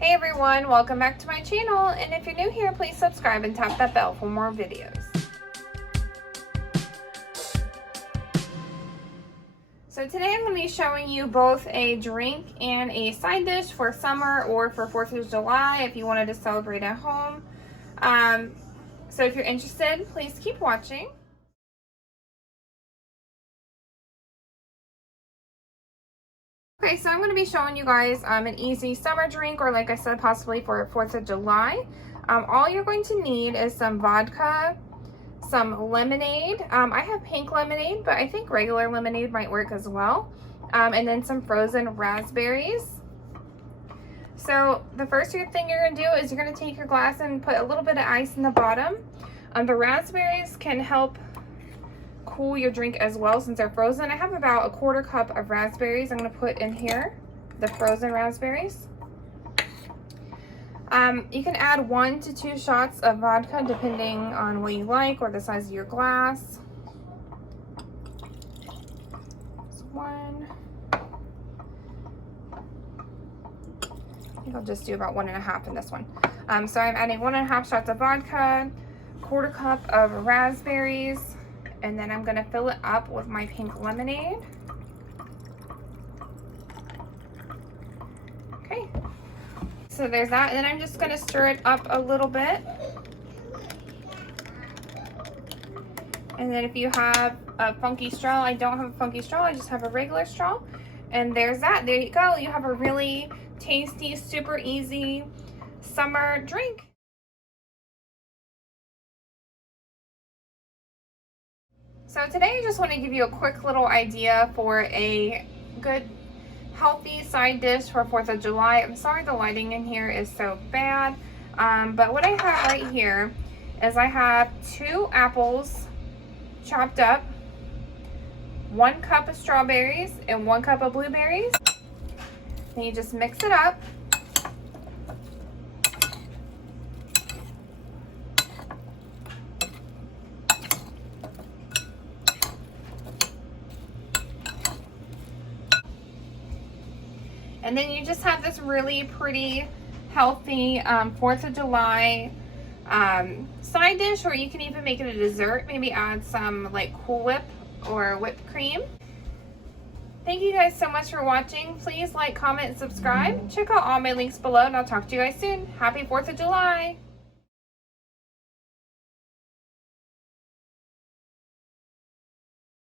Hey everyone, welcome back to my channel, and if you're new here, please subscribe and tap that bell for more videos. So today I'm going to be showing you both a drink and a side dish for summer or for 4th of July if you wanted to celebrate at home. So if you're interested, please keep watching. Okay, so I'm going to be showing you guys an easy summer drink, or like I said, possibly for 4th of July. All you're going to need is some vodka, some lemonade. I have pink lemonade, but I think regular lemonade might work as well. And then some frozen raspberries. So the first thing you're going to do is you're going to take your glass and put a little bit of ice in the bottom. The raspberries can help cool your drink as well since they're frozen. I have about 1/4 cup of raspberries I'm going to put in here, the frozen raspberries. You can add 1 to 2 shots of vodka depending on what you like or the size of your glass. That's 1. I think I'll just do about 1.5 in this one. So I'm adding 1.5 shots of vodka, 1/4 cup of raspberries, and then I'm gonna fill it up with my pink lemonade. Okay, so there's that, and then I'm just gonna stir it up a little bit. And then if you have a funky straw, I don't have a funky straw, I just have a regular straw. And there's that, there you go. You have a really tasty, super easy summer drink. So today I just want to give you a quick little idea for a good healthy side dish for 4th of July. I'm sorry the lighting in here is so bad, but what I have right here is I have 2 apples chopped up, 1 cup of strawberries, and 1 cup of blueberries. Then you just mix it up. And then you just have this really pretty, healthy 4th of July side dish, or you can even make it a dessert. Maybe add some like Cool Whip or whipped cream. Thank you guys so much for watching. Please like, comment, and subscribe. Check out all my links below, and I'll talk to you guys soon. Happy 4th of July!